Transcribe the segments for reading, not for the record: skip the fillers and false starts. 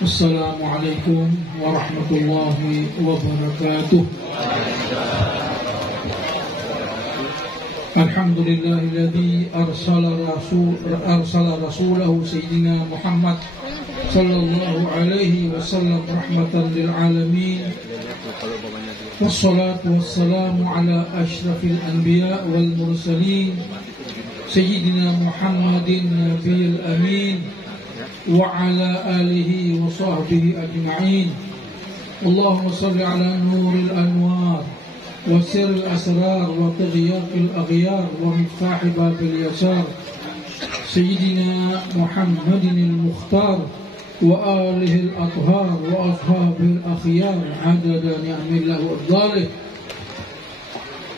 Assalamualaikum warahmatullahi wabarakatuh. Alhamdulillahilladzi arsala rasulahu sayyidina Muhammad sallallahu alaihi wasallam rahmatan lil alamin. Wassalatu wassalamu ala asyrafil anbiya wal mursalin sayyidina Muhammadin nabiyil amin wa ala alihi wa sahbihi ajma'in. Allahumma salli ala nuril anwar wa sirril asrar wa taghyaqil aghyar wa miftahi babil yasar sayyidina Muhammadin al-mukhtar wa alihi al-athhar wa ashabil akhyar adada ni'amillah wa adhalih.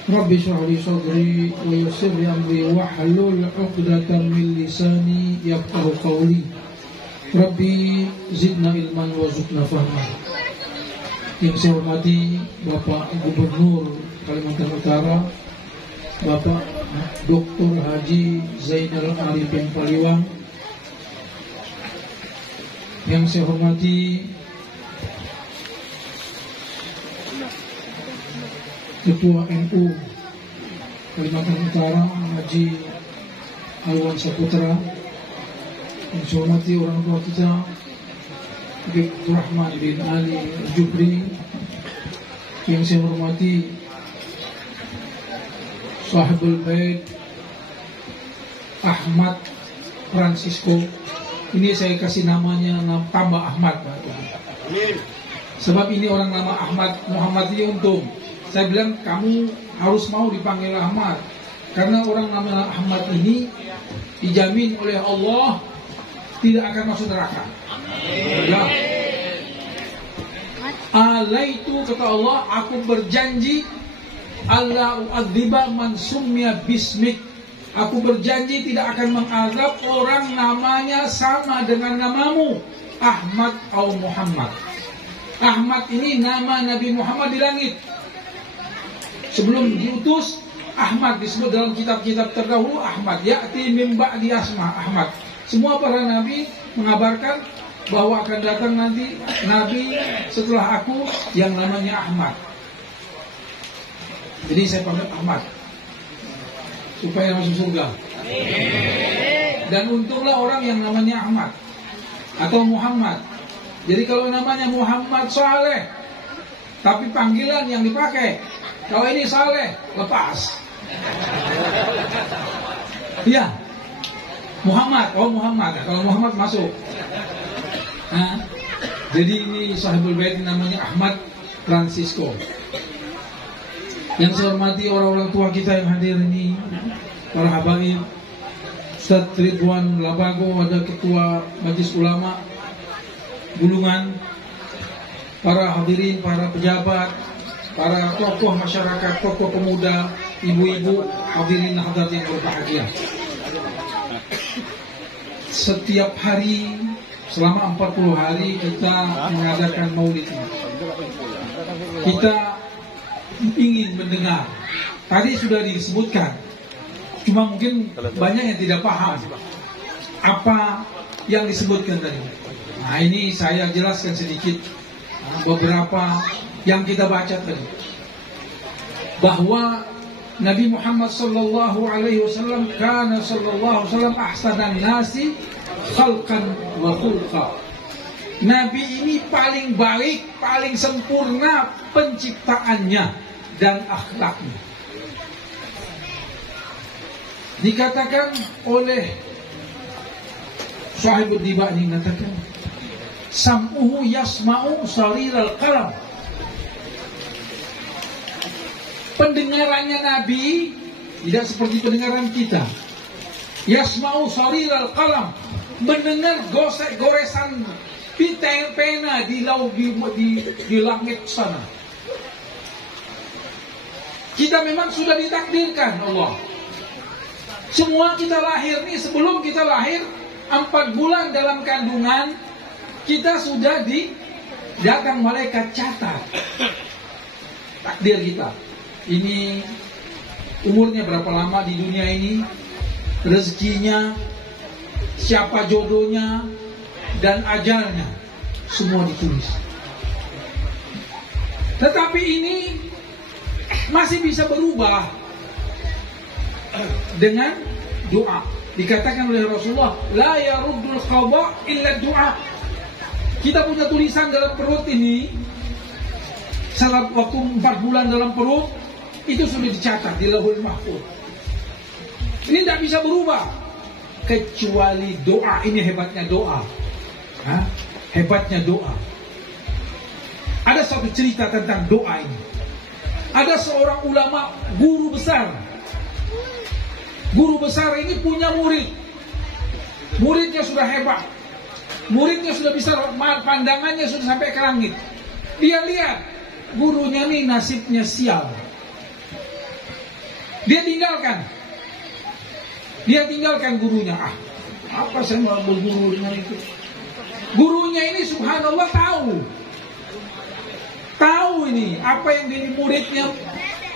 Rabbi shrah li sadri wa yassir li amri wahlul 'uqdatam min lisani yafqahu qawli. Rabbi zidna ilman wa zidna fahman. Yang saya hormati Bapak Gubernur Kalimantan Utara, Bapak Dr. Haji Zainal Arifin Paliwang. Yang saya hormati Ketua NU Kalimantan Utara Haji Alwan Saputra. Yang saya hormati orang tua kita Habib Rahman bin Ali Jubri. Yang saya hormati Sahibul Bait Ahmad Francisco. Ini saya kasih namanya tambah Ahmad, sebab ini orang nama Ahmad Muhammad ini untung. Saya bilang kamu harus mau dipanggil Ahmad, karena orang nama Ahmad ini dijamin oleh Allah tidak akan masuk neraka. Ya. Alaitu, kata Allah, aku berjanji Allah u'adziba man summiya bismik. Aku berjanji tidak akan mengazab orang namanya sama dengan namamu, Ahmad atau Muhammad. Ahmad ini nama Nabi Muhammad di langit. Sebelum diutus, Ahmad disebut dalam kitab-kitab terdahulu Ahmad. Ya'ti min ba'di asma Ahmad. Semua para nabi mengabarkan bahwa akan datang nanti nabi setelah aku yang namanya Ahmad. Jadi saya panggil Ahmad supaya masuk surga. Dan untunglah orang yang namanya Ahmad atau Muhammad. Jadi kalau namanya Muhammad Saleh, tapi panggilan yang dipakai, kalau ini Saleh, lepas. Iya, Muhammad, oh Muhammad. Kalau Muhammad masuk. Nah, jadi ini Sahibul Bait namanya Ahmad Francisco. Yang saya hormati orang-orang tua kita yang hadir ini, para habaib, Ustaz Ridwan Labago, ada Ketua Majelis Ulama Bulungan, para hadirin, para pejabat, para tokoh masyarakat, tokoh pemuda, ibu-ibu, hadirin hadirat yang berbahagia. Setiap hari selama 40 hari kita mengadakan maulid ini. Kita ingin mendengar. Tadi sudah disebutkan, cuma mungkin banyak yang tidak paham apa yang disebutkan tadi. Nah, ini saya jelaskan sedikit beberapa yang kita baca tadi, bahwa Nabi Muhammad sallallahu alaihi wasallam kana sallallahu alaihi wasallam ahsanan nasi khalqan wa khulqa. Nabi ini paling baik, paling sempurna penciptaannya dan akhlaknya. Dikatakan oleh Sahibul Diba ini, mengatakan sam'uhu yasma'u sariral qalam. Pendengarannya Nabi tidak seperti pendengaran kita. Yasma'u sariral qalam, mendengar goresan pena di langit sana. Kita memang sudah ditakdirkan Allah. Semua kita lahir nih, sebelum kita lahir 4 bulan dalam kandungan, kita sudah datang malaikat catat takdir kita. Ini umurnya berapa lama di dunia ini, rezekinya, siapa jodohnya, dan ajalnya. semua ditulis. Tetapi ini masih bisa berubah dengan doa. Dikatakan oleh Rasulullah, la yaruddul qada illa doa. Kita punya tulisan dalam perut ini, salah waktu 4 bulan dalam perut, itu sudah dicatat di Lauhul Mahfuz. Ini tidak bisa berubah kecuali doa. Ini hebatnya doa. Hebatnya doa. Ada suatu cerita tentang doa ini. Ada seorang ulama, guru besar. Guru besar ini punya murid. Muridnya sudah hebat. Muridnya sudah bisa, pandangannya sudah sampai ke langit. Dia lihat gurunya ini nasibnya sial. Dia tinggalkan gurunya. Apa saya mau berguru dengan itu? Gurunya ini subhanallah tahu ini apa yang jadi muridnya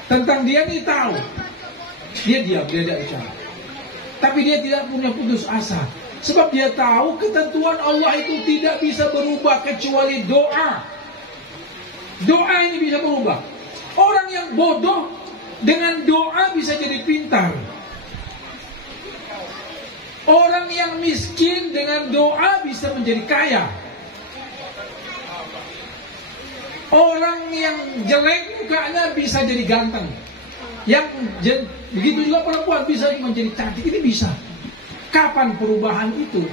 tentang dia ini tahu. Dia diam, dia tidak bicara. Tapi dia tidak punya putus asa, sebab dia tahu ketentuan Allah itu tidak bisa berubah kecuali doa. Doa ini bisa berubah. Orang yang bodoh dengan doa bisa jadi pintar. Orang yang miskin dengan doa bisa menjadi kaya. Orang yang jelek mukanya bisa jadi ganteng. Begitu juga perempuan bisa menjadi cantik. Ini bisa. Kapan perubahan itu?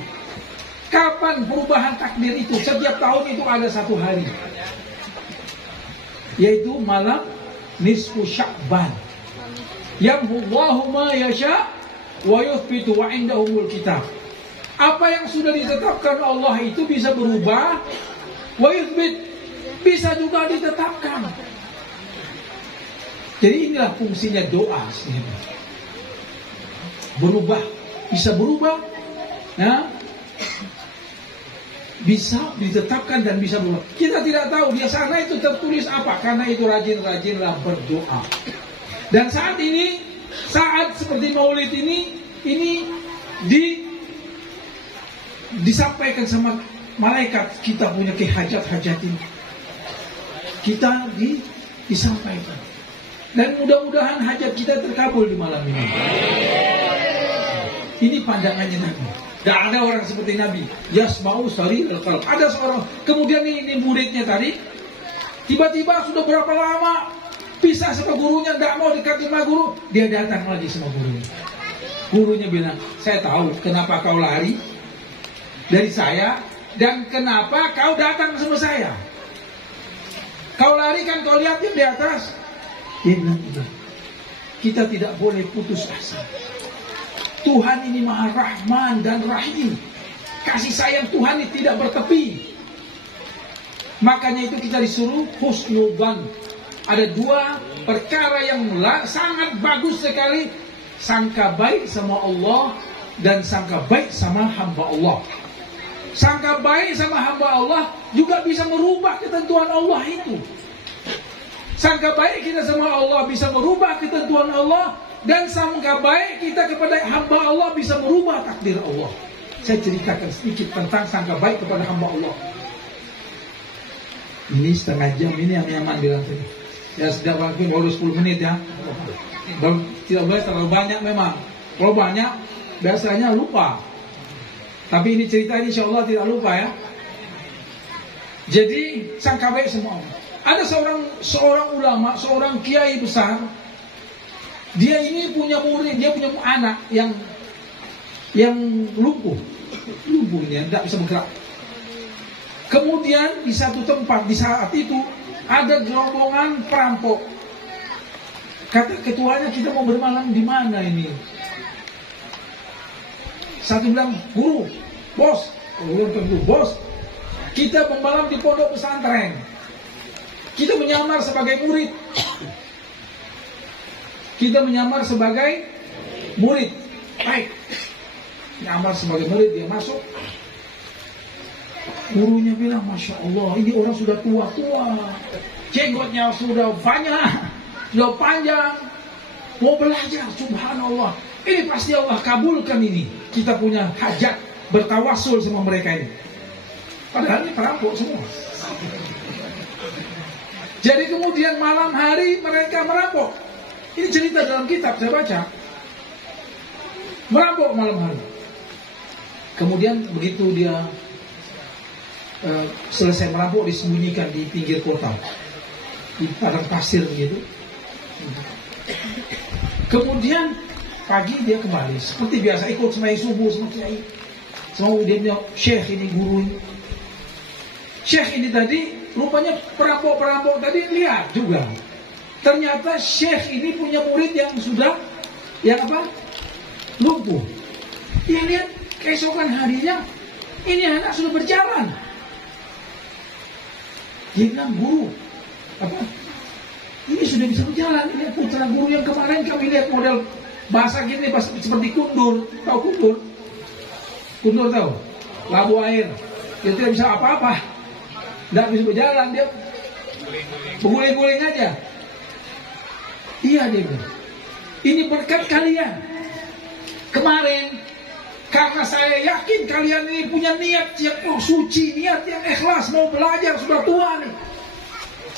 Kapan perubahan takdir itu? Setiap tahun itu ada satu hari, yaitu malam nisfu Sya'ban. Yamhullahu ma yasha wa yuthbitu wa indahumul kitab. Apa yang sudah ditetapkan Allah itu bisa berubah, wa yuthbit, bisa juga ditetapkan. Jadi inilah fungsinya doa. Berubah, bisa berubah, bisa ditetapkan dan bisa berubah. Kita tidak tahu di sana itu tertulis apa, karena itu rajin-rajinlah berdoa. Dan saat ini, saat seperti Maulid ini disampaikan sama malaikat, kita punya hajat-hajat ini. Kita disampaikan. Dan mudah-mudahan hajat kita terkabul di malam ini. Ini pandangannya Nabi. Tidak ada orang seperti Nabi. Yasma'u sari al-qalb. Ada seorang, kemudian ini muridnya tadi, tiba-tiba sudah berapa lama pisah sama gurunya, tidak mau dekat sama guru, dia datang lagi sama gurunya. Gurunya bilang, saya tahu kenapa kau lari dari saya dan kenapa kau datang sama saya. Kau lari kan, kau lihat di atas. Dia bilang, kita tidak boleh putus asa. Tuhan ini Maha Rahman dan Rahim. Kasih sayang Tuhan ini tidak bertepi. Makanya itu kita disuruh husnudzan. Ada 2 perkara yang sangat bagus sekali. Sangka baik sama Allah dan sangka baik sama hamba Allah. Sangka baik sama hamba Allah juga bisa merubah ketentuan Allah itu. Sangka baik kita sama Allah bisa merubah ketentuan Allah, dan sangka baik kita kepada hamba Allah bisa merubah takdir Allah. Saya ceritakan sedikit tentang sangka baik kepada hamba Allah. Ini setengah jam ini yang nyaman bilang tadi. Ya sudah waktu baru 10 menit ya. Tidak boleh terlalu banyak memang. Kalau banyak biasanya lupa. Tapi ini cerita ini insya Allah tidak lupa ya. Jadi sangka baik semua. Ada seorang ulama, seorang kiai besar. Dia ini punya murid, dia punya anak yang lumpuhnya tidak bisa bergerak. Kemudian di satu tempat di saat itu ada gerombongan perampok. Kata ketuanya, kita mau bermalam di mana ini? Satu bilang, guru, bos, kita bermalam di pondok pesantren. Kita menyamar sebagai murid. Baik. Menyamar sebagai murid, dia masuk. Gurunya bilang, Masya Allah, ini orang sudah tua-tua. Jenggotnya sudah banyak, sudah panjang. Mau belajar, subhanallah. Ini pasti Allah kabulkan ini. Kita punya hajat bertawasul sama mereka ini. Padahal ini perampok semua. Jadi kemudian malam hari mereka merampok. Ini cerita dalam kitab saya baca. Merampok malam hari. Kemudian begitu dia selesai merampok, disembunyikan di pinggir kota, di padang pasir begitu. Kemudian pagi dia kembali seperti biasa, ikut sembahyang subuh sama kiai. Semua dia punya syekh ini, guru ini. Syekh ini tadi rupanya perampok-perampok tadi lihat juga. Ternyata syekh ini punya murid yang sudah lumpuh. Dia lihat keesokan harinya ini anak sudah berjalan. Dia bilang, guru, ini sudah bisa berjalan. Ini putra guru yang kemarin kami lihat model bahasa gini, seperti kundur. Tahu kundur? Kundur tahu? Labu air. Dia tidak bisa apa-apa. Tidak bisa berjalan, dia berguling-guling aja. Iya, dia bilang, ini berkat kalian. Kemarin, karena saya yakin kalian ini punya niat yang suci, niat yang ikhlas, mau belajar, sudah tua nih.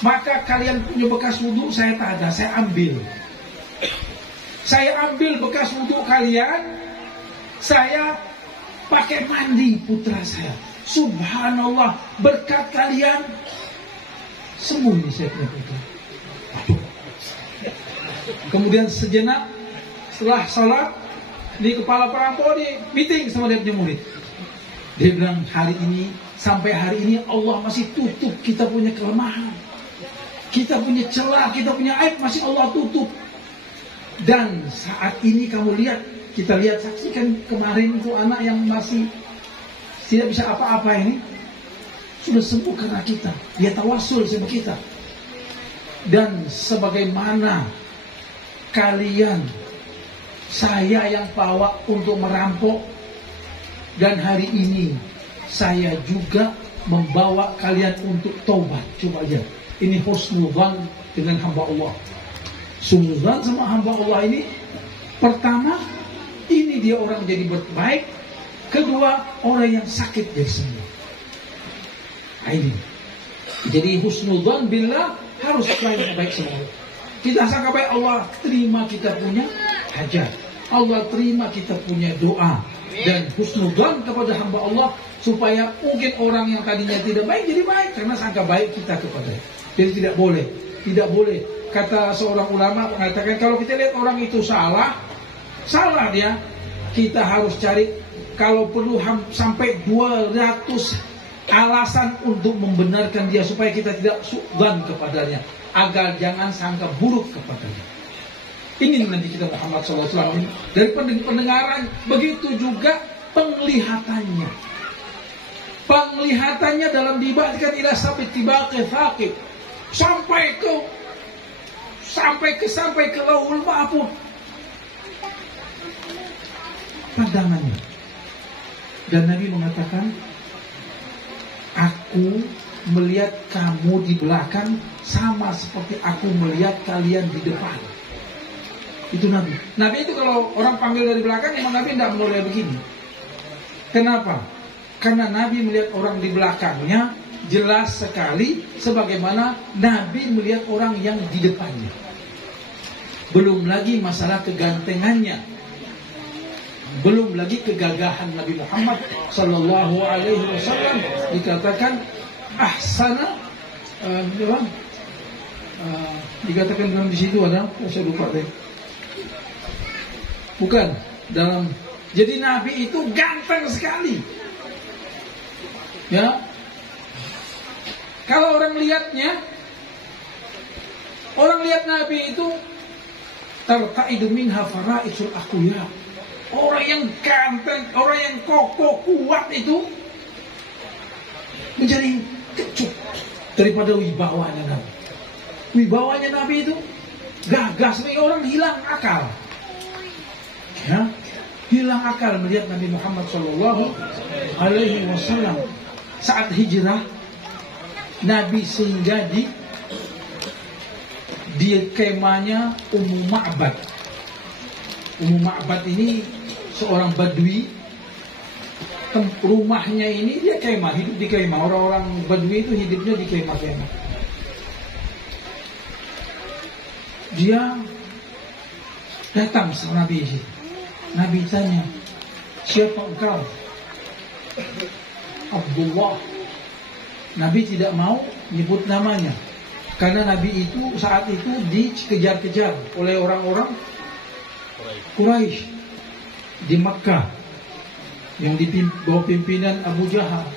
Maka kalian punya bekas wudhu, saya tak ada, saya ambil. Saya ambil bekas wudhu kalian, saya pakai mandi putra saya. Subhanallah, berkat kalian sembuh nih saya punya putra. Kemudian sejenak setelah sholat, di kepala perampok di meeting sama dia punya murid. Dia bilang, hari ini sampai hari ini Allah masih tutup kita punya kelemahan, kita punya celah, kita punya aib, masih Allah tutup. Dan saat ini kamu lihat, kita lihat, saksikan kemarin itu anak yang masih tidak bisa apa-apa ini sudah sembuh karena kita. Dia tawasul sama kita. Dan sebagaimana kalian, saya yang bawa untuk merampok, dan hari ini saya juga membawa kalian untuk taubat. Coba aja, ini husnudzan dengan hamba Allah. Husnudzan sama hamba Allah ini, pertama, ini dia orang jadi baik. Kedua, orang yang sakit jadi sembuh. Ini. Jadi husnudzan billah, harus selalu baik sama Allah. Kita sangka baik, Allah terima kita punya hajat, Allah terima kita punya doa. Dan husnudzan kepada hamba Allah, supaya mungkin orang yang tadinya tidak baik jadi baik karena sangka baik kita kepada. Jadi tidak boleh. Kata seorang ulama mengatakan, kalau kita lihat orang itu salah dia, kita harus cari kalau perlu sampai 200 alasan untuk membenarkan dia, supaya kita tidak suudzon kepadanya, agar jangan sangka buruk kepadanya. Ini nanti kita Muhammad SAW ini. Dari pendengaran, begitu juga penglihatannya. Penglihatannya dalam dibahagikan ila sabit tibaqi faqib, sampai ke lauhul mahfuz. Pandangannya. Dan Nabi mengatakan, aku melihat kamu di belakang sama seperti aku melihat kalian di depan. Itu Nabi. Nabi itu kalau orang panggil dari belakang, emang Nabi tidak menoleh begini. Kenapa? Karena Nabi melihat orang di belakangnya jelas sekali, sebagaimana Nabi melihat orang yang di depannya. Belum lagi masalah kegantengannya, belum lagi kegagahan Nabi Muhammad Sallallahu Alaihi Wasallam. Dikatakan ahsana, dikatakan dalam di situ ada, saya lupa deh. Bukan dalam. Jadi Nabi itu ganteng sekali. Ya. Kalau orang lihat Nabi itu tarta'idu minha fara'isul aqwiya. Orang yang ganteng, orang yang kokoh, kuat itu menjadi kecut daripada wibawanya Nabi. Wibawanya Nabi itu gagah, sebagai orang hilang akal. Ya, hilang akal melihat Nabi Muhammad Sallallahu Alaihi Wasallam saat hijrah. Nabi singgah di kemahnya Ummu Ma'bad. Ummu Ma'bad ini seorang badui rumahnya ini dia kemah, hidup di kemah. Orang-orang Badui itu hidupnya di kemah-kemah. Dia datang sama Nabi. Nabi tanya, siapa engkau? Abdullah. Nabi tidak mau nyebut namanya, karena Nabi itu saat itu dikejar-kejar oleh orang-orang Quraisy di Makkah yang di bawah pimpinan Abu Jahal.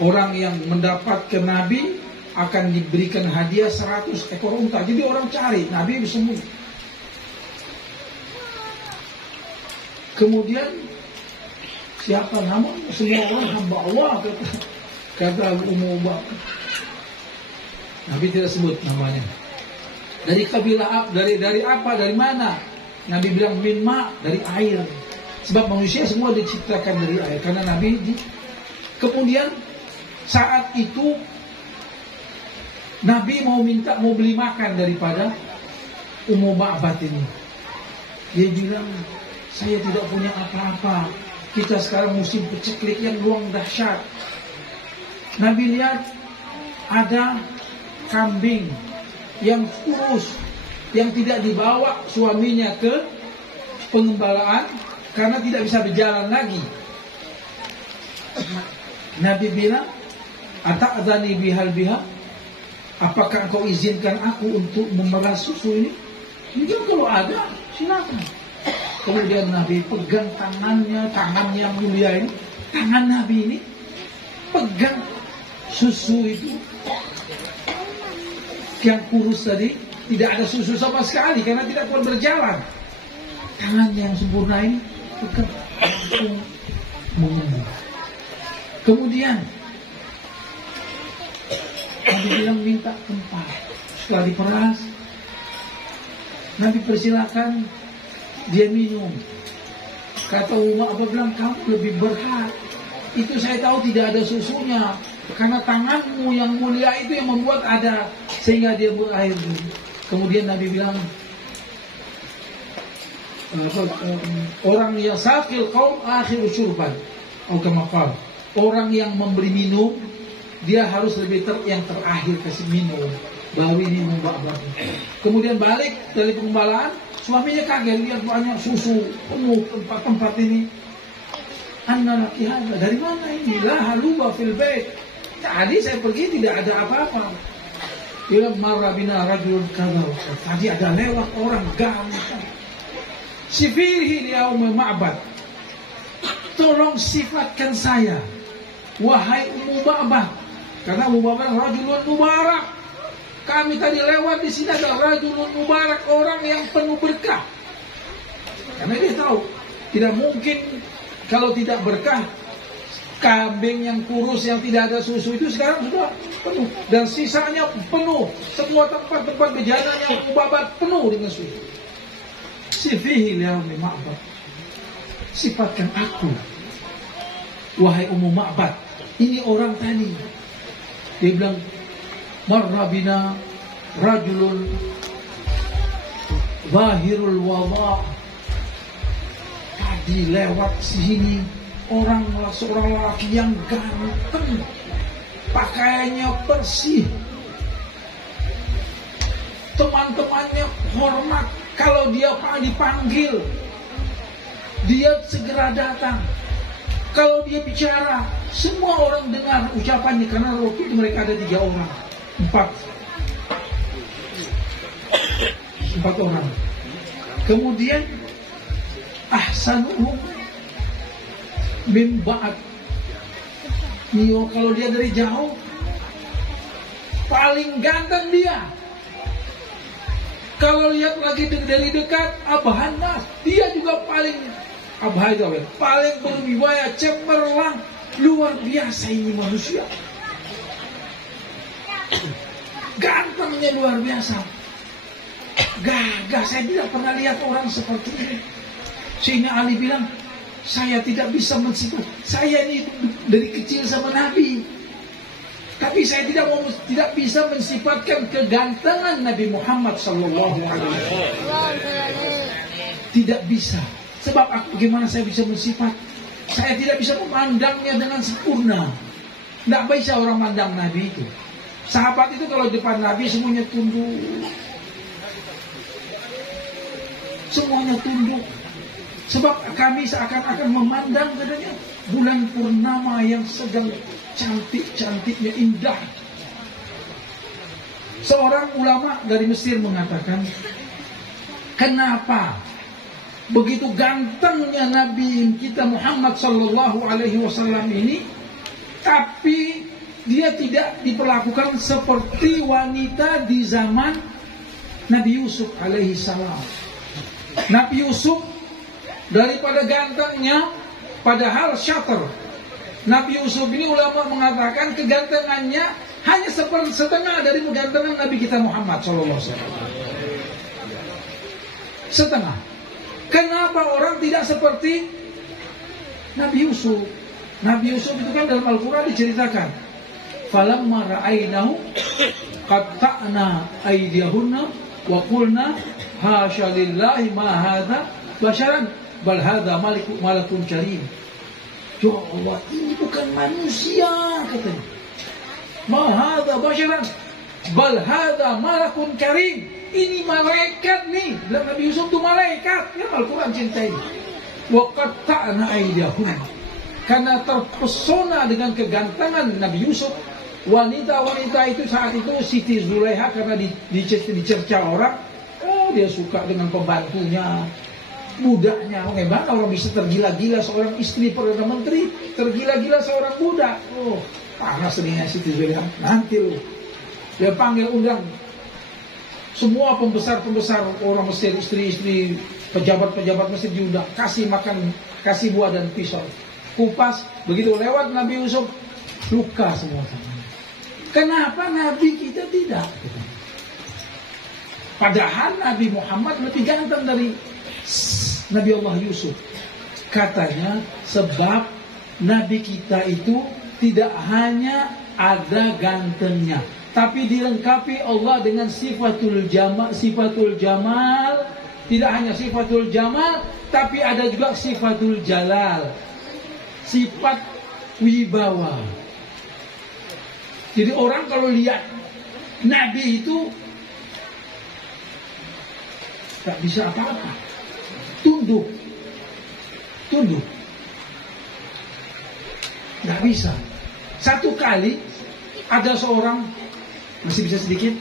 Orang yang mendapatkan Nabi akan diberikan hadiah 100 ekor unta. Jadi orang cari, Nabi bersembunyi. Kemudian siapa nama? Semua orang hamba Allah, kata Ummu Bakar. Nabi tidak sebut namanya. Dari kabilah dari apa? Dari mana? Nabi bilang min ma, dari air. Sebab manusia semua diciptakan dari air. Karena Nabi kemudian saat itu Nabi mau beli makan daripada Ummu Bakar ini. Dia bilang, saya tidak punya apa-apa. Kita sekarang musim peceklik yang luang dahsyat. Nabi lihat ada kambing yang kurus, yang tidak dibawa suaminya ke pengembalaan karena tidak bisa berjalan lagi. Nabi bilang, ata'adzani bihal biha, apakah engkau izinkan aku untuk memeras susu ini? Dia kalau ada, silakan. Kemudian Nabi pegang tangan yang mulia ini, tangan Nabi ini pegang susu itu yang kurus tadi, tidak ada susu sama sekali karena tidak kuat berjalan. Tangan yang sempurna ini pegang langsung mengumpul. Kemudian Nabi bilang minta tempat. Setelah diperas, Nabi persilakan dia minum. Kata Umar, apa bilang, kamu lebih berhak. Itu saya tahu tidak ada susunya, karena tanganmu yang mulia itu yang membuat ada, sehingga dia berair. Kemudian Nabi bilang, orang yang sakil kaum akhir syurban, orang yang memberi minum, dia harus lebih yang terakhir kasih minum, baru ini membakar. Kemudian balik dari pengembalaan, suaminya kaget lihat banyak susu penuh tempat-tempat ini. Anna laki hadza, dari mana ini? La haluba fil bait. Tadi saya pergi tidak ada apa-apa. Bila marra bina rajulun kadza. Tadi ada lewat orang ganteng. Sifirhi liyaum ma'bad. Tolong sifatkan saya, wahai Ummu Bakar. Karena Ummu Bakar rajulun mubarak. Kami tadi lewat di sini ada rajulun mubarak, orang yang penuh berkah. Karena dia tahu tidak mungkin kalau tidak berkah. Kambing yang kurus yang tidak ada susu itu sekarang sudah penuh dan sisanya penuh. Semua tempat-tempat berjalan yang Ummu Bakar penuh dengan susu. Sifihi liyaumi ma'bad. Sifatkan aku, wahai Ummu Bakar. Ini orang tadi. Dia bilang, marra bina rajulun zahirul wada'. Tadi lewat sini seorang lelaki yang ganteng, pakaiannya bersih, teman-temannya hormat. Kalau dia dipanggil, dia segera datang. Kalau dia bicara, semua orang dengar ucapannya. Karena waktu itu mereka ada 3 orang, 4 orang. Kemudian ahsanuhum min ba'd. Kalau dia dari jauh, paling ganteng dia. Kalau lihat lagi dari dekat, abahan nas, dia juga paling paling berwibawa, cemerlang, luar biasa ini manusia. Gantengnya luar biasa. Gagah, saya tidak pernah lihat orang seperti ini. Sehingga Ali bilang, saya tidak bisa mensifat. Saya ini dari kecil sama Nabi, tapi saya tidak bisa mensifatkan kegantengan Nabi Muhammad sallallahu alaihi wasallam. Tidak bisa. Sebab bagaimana saya bisa mensifat? saya tidak bisa memandangnya dengan sempurna. Tidak bisa orang mandang Nabi itu. Sahabat itu kalau depan Nabi semuanya tunduk. Semuanya tunduk. Sebab kami seakan-akan memandang katanya bulan purnama yang sedang cantik-cantiknya indah. Seorang ulama dari Mesir mengatakan, kenapa begitu gantengnya Nabi kita Muhammad sallallahu alaihi wasallam ini, tapi dia tidak diperlakukan seperti wanita di zaman Nabi Yusuf alaihi salam. Nabi Yusuf daripada gantengnya, padahal syatar. Nabi Yusuf ini ulama mengatakan kegantengannya hanya setengah dari kegantengan Nabi kita Muhammad sallallahu alaihi wasallam. Setengah. Kenapa orang tidak seperti Nabi Yusuf? Nabi Yusuf itu kan dalam Al-Quran diceritakan, falamma ra'aynahu qatta'na aydiyahunna wa qulna hasya lillahi ma hadza basyaran bal hadza malakun karim. Ya Allah, ini bukan manusia katanya. Ma hadza basyaran bal hadza malakun karim. Ini malaikat nih. Nabi Yusuf itu malaikat. Ya Al-Quran cintai. Wa qatta'na aydiyahunna. Karena terpesona dengan kegantengan Nabi Yusuf, wanita-wanita itu saat itu Siti Zulaiha karena dicerca orang, oh dia suka dengan pembantunya, budaknya. Bagaimana orang bisa tergila-gila seorang istri Perdana Menteri, tergila-gila seorang budak? Oh, panas seringnya Siti Zulaiha. Nanti loh, dia panggil undang semua pembesar-pembesar orang Mesir, istri-istri pejabat-pejabat Mesir diundang, kasih makan, kasih buah dan pisau. Kupas, begitu lewat Nabi Yusuf, luka semua. Kenapa Nabi kita tidak? Padahal Nabi Muhammad lebih ganteng dari Nabi Allah Yusuf. Katanya sebab Nabi kita itu tidak hanya ada gantengnya, tapi dilengkapi Allah dengan sifatul jamal. Tidak hanya sifatul jamal, tapi ada juga sifatul jalal, sifat wibawa. Jadi orang kalau lihat Nabi itu tak bisa apa-apa, tunduk, nggak bisa. Satu kali ada seorang, masih bisa sedikit?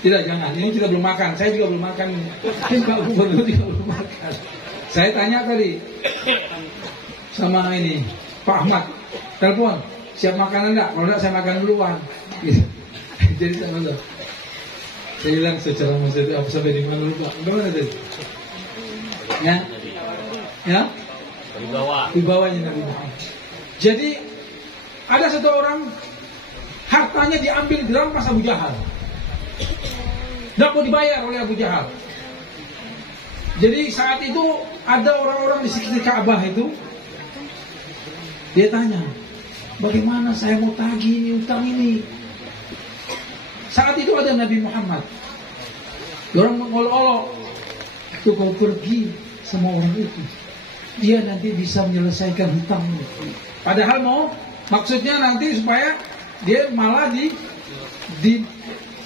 Tidak, jangan. Ini kita belum makan. Saya juga belum makan. Pak Gubernur juga belum makan. Saya tanya tadi sama ini Pak Ahmad, telepon, siap makan enggak? Kalau enggak saya makan duluan. Gitu. Jadi saya bilang secara maksudnya apa sampai di mana lupa? Bagaimana tadi? Ya? Di bawahnya Nabi Muhammad. Jadi ada satu orang hartanya diambil dirampas Abu Jahal. Tidak mau dibayar oleh Abu Jahal. Jadi saat itu ada orang-orang di sekitar Ka'bah itu, dia tanya, bagaimana saya mau tagih ini utang ini? Saat itu ada Nabi Muhammad. Orang mengolok-olok, itu kau pergi sama orang itu, dia nanti bisa menyelesaikan hutangmu. Padahal maksudnya nanti supaya dia malah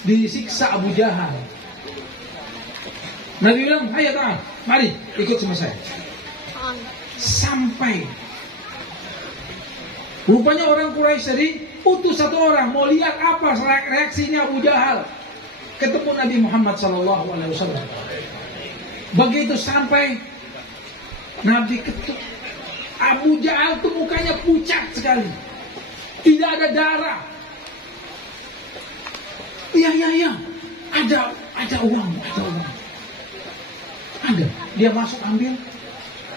disiksa Abu Jahal. Nabi bilang, ayo ta'al, mari ikut sama saya. Sampai rupanya orang Quraisy tadi utus satu orang mau lihat apa reaksinya Abu Jahal. Ketemu Nabi Muhammad SAW. Begitu sampai Nabi ketuk, Abu Jahal tuh mukanya pucat sekali, tidak ada darah. Iya, ada uang. Ada, dia masuk ambil,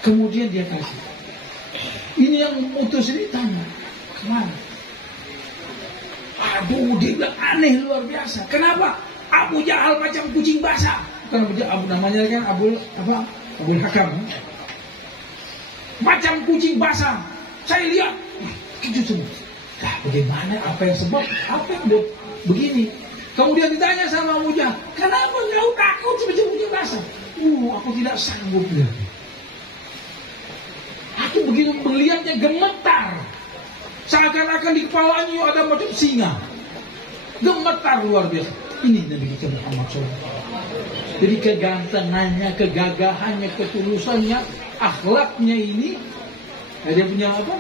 kemudian dia kasih. Ini yang utus ini tanya, kemana? Aduh, dia bilang aneh luar biasa. Kenapa? Abu Jahal macam kucing basah. Bukan Abu, namanya kan Abul Hakam. Macam kucing basah. Saya lihat, kejut semua. Nah, bagaimana? Apa yang sebab? Apa yang buat begini? Kemudian ditanya sama Abu Jahal, kenapa kau takut seperti kucing basah? Aku tidak sanggup. begitu melihatnya gemetar. Seakan-akan di kepalanya ada macam singa. Gemetar luar biasa. Ini Nabi kita Muhammad SAW. Jadi kegantengannya, kegagahannya, ketulusannya, akhlaknya ini, dia punya apa?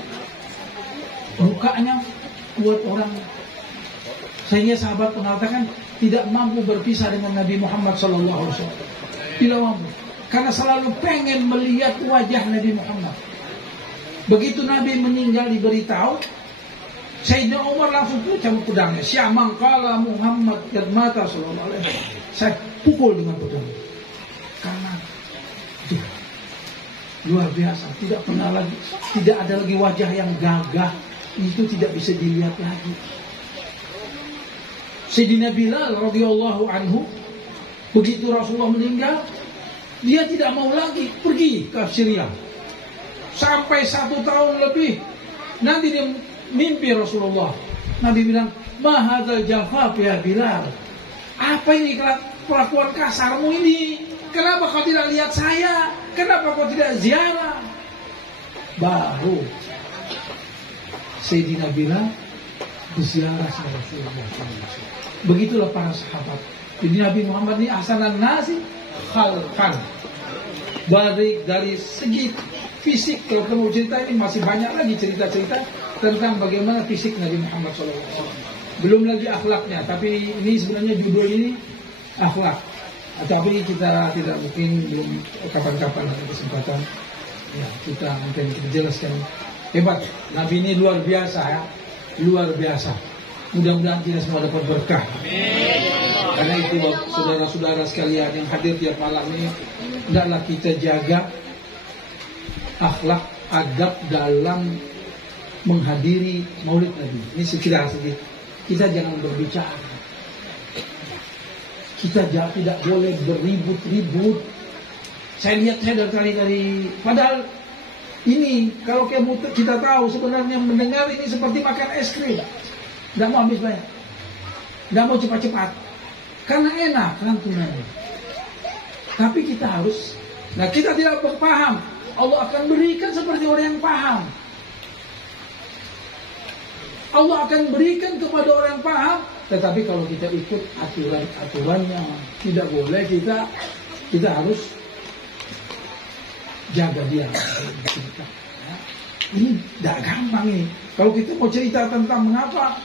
Mukanya buat orang. Sehingga sahabat mengatakan tidak mampu berpisah dengan Nabi Muhammad SAW. Tidak mampu. Karena selalu pengen melihat wajah Nabi Muhammad. Begitu Nabi meninggal diberitahu, Sayyidina Umar langsung cabut pedangnya. Syamang kala Muhammad dan mata sallallahu alaihi wasallam. Saya pukul dengan pedang. Karena luar biasa, tidak pernah lagi, tidak ada lagi wajah yang gagah, itu tidak bisa dilihat lagi. Sayyidina Bilal radhiyallahu anhu, begitu Rasulullah meninggal, dia tidak mau lagi pergi ke Syria. Sampai 1 tahun lebih, nanti dia mimpi Rasulullah. Nabi bilang, "Ma hadzal jafaf ya Bilal? Apa ini kelakuan kasarmu ini? Kenapa kau tidak lihat saya? Kenapa kau tidak ziarah?" Baru Sayyidina Bilal berziarah sama Rasulullah SAW. Begitulah para sahabat. Jadi Nabi Muhammad ini ahsanan nasi khalqan. Baik dari segi fisik, kalau kamu cerita ini masih banyak lagi cerita-cerita tentang bagaimana fisik Nabi Muhammad SAW. Belum lagi akhlaknya, tapi ini sebenarnya judul ini akhlak. Tapi kita tidak mungkin belum kapan-kapan ada kesempatan. Ya, kita mungkin kita jelaskan. Hebat, Nabi ini luar biasa ya, luar biasa. Mudah-mudahan kita semua dapat berkah. Karena itu saudara-saudara sekalian yang hadir tiap malam ini, hendaklah kita jaga akhlak, adab dalam menghadiri Maulid Nabi. Ini sekedar sedikit. Kita jangan berbicara. Kita tidak boleh beribut-ribut. Saya lihat dari padahal ini kalau kita tahu sebenarnya mendengar ini seperti makan es krim. Tidak mau habis banyak. Tidak mau cepat-cepat. Karena enak kan tunanya. Tapi kita harus, nah kita tidak berpaham. Allah akan berikan seperti orang yang paham. Allah akan berikan kepada orang yang paham. Tetapi kalau kita ikut aturan-aturannya, tidak boleh kita harus jaga dia. Ini tidak gampang ini. Kalau kita mau cerita tentang mengapa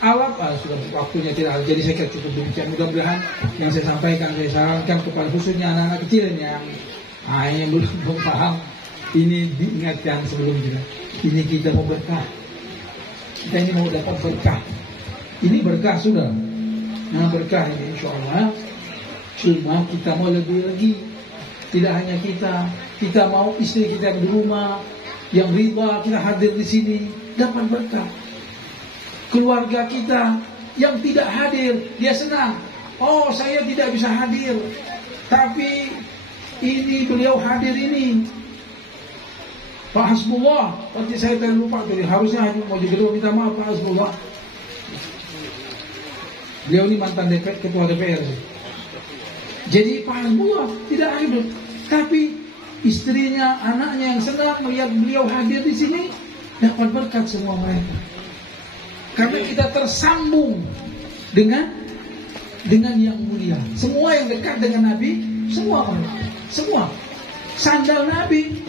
alat, sudah waktunya tidak. Jadi saya kira cukup demikian. Mudah-mudahan yang saya sampaikan, saya sarankan kepada khususnya anak-anak kecil yang belum paham. Ini diingatkan sebelum kita. Ini kita mau berkah. Kita ini mau dapat berkah. Ini berkah sudah. Nah berkah ini insya Allah. Cuma kita mau lebih lagi. Tidak hanya kita mau istri kita yang di rumah, yang riba, kita hadir di sini dapat berkah. Keluarga kita yang tidak hadir, dia senang. Oh saya tidak bisa hadir, tapi ini beliau hadir ini. Pak Hasbullah, nanti saya terlupa tadi. Harusnya mau juga minta maaf Pak Hasbullah. Beliau ini mantan ketua DPR. Jadi Pak Hasbullah tidak hadir, tapi istrinya, anaknya yang senang melihat beliau hadir di sini dapat berkat semua mereka. Karena kita tersambung dengan yang mulia. Semua yang dekat dengan Nabi, semua sandal Nabi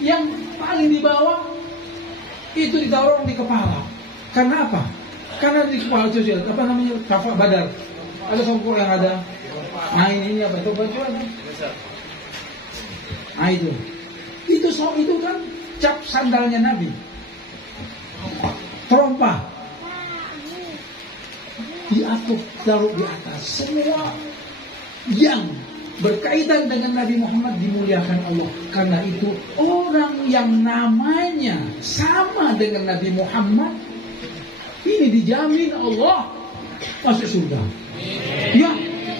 yang paling di bawah itu ditaruh di kepala. Karena apa? Karena di kepala itu apa namanya, kafah badar. Ada songkok yang ada. Nah ini apa itu bajuan? Nah itu kan cap sandalnya Nabi. Trompa diatur taruh di atas. Semua yang berkaitan dengan Nabi Muhammad dimuliakan Allah. Karena itu orang yang namanya sama dengan Nabi Muhammad ini dijamin Allah masuk surga. Ya,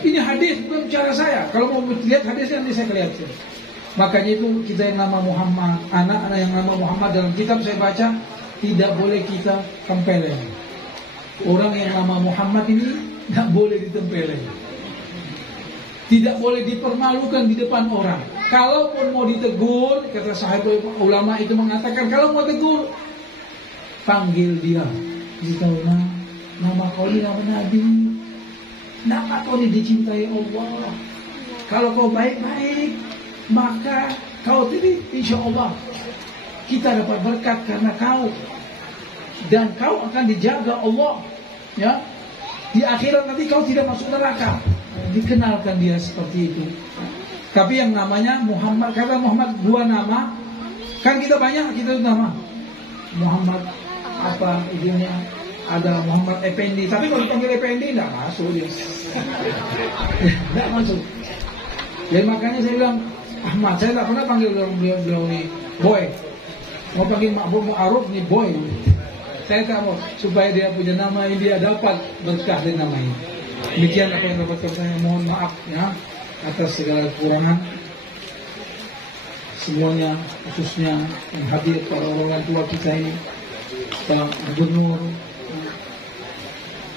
ini hadis bukan cara saya. Kalau mau lihat hadisnya nanti saya kelihatan. Makanya itu kita yang nama Muhammad, anak-anak yang nama Muhammad dalam kitab saya baca tidak boleh kita tempelin. Orang yang nama Muhammad ini tidak boleh ditempelin. Tidak boleh dipermalukan di depan orang. kalaupun mau ditegur, kata sahabat ulama itu mengatakan, kalau mau tegur, panggil dia. Beritahu, nama kau ini nama Nabi, nama kau ini dicintai Allah. Kalau kau baik-baik, maka kau tadi insya Allah kita dapat berkat karena kau, dan kau akan dijaga Allah, ya. Di akhirat nanti kau tidak masuk neraka. Dikenalkan dia seperti itu. Tapi yang namanya Muhammad, kata Muhammad 2 nama, kan kita banyak, kita nama Muhammad apa idenya, ada Muhammad Effendi, tapi kalau dipanggil Effendi tidak masuk dia. Tidak masuk. Jadi makanya saya bilang, Ahmad, saya tak pernah panggil beliau ini Boy. Mau panggil Ma'ruf Mu'aruf nih Boy. Saya tak mau, supaya dia punya nama ini, dia dapat berkah dari nama ini. Demikian apa yang dapat saya, mohon maaf ya atas segala kekurangan. Semuanya, khususnya yang hadir para orang tua kita ini, Pak Gubernur,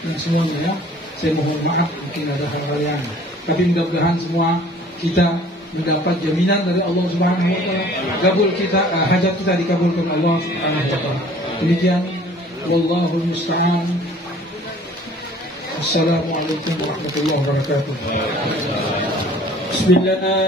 dan semuanya ya, saya mohon maaf mungkin ada hal-hal yang, tapi mudah-mudahan semua kita mendapat jaminan dari Allah Subhanahu wa taala, kabul kita, hajat kita dikabulkan Allah Subhanahu wa taala. Demikian, wallahu musta'an. Assalamualaikum warahmatullahi wabarakatuh. Bismillah.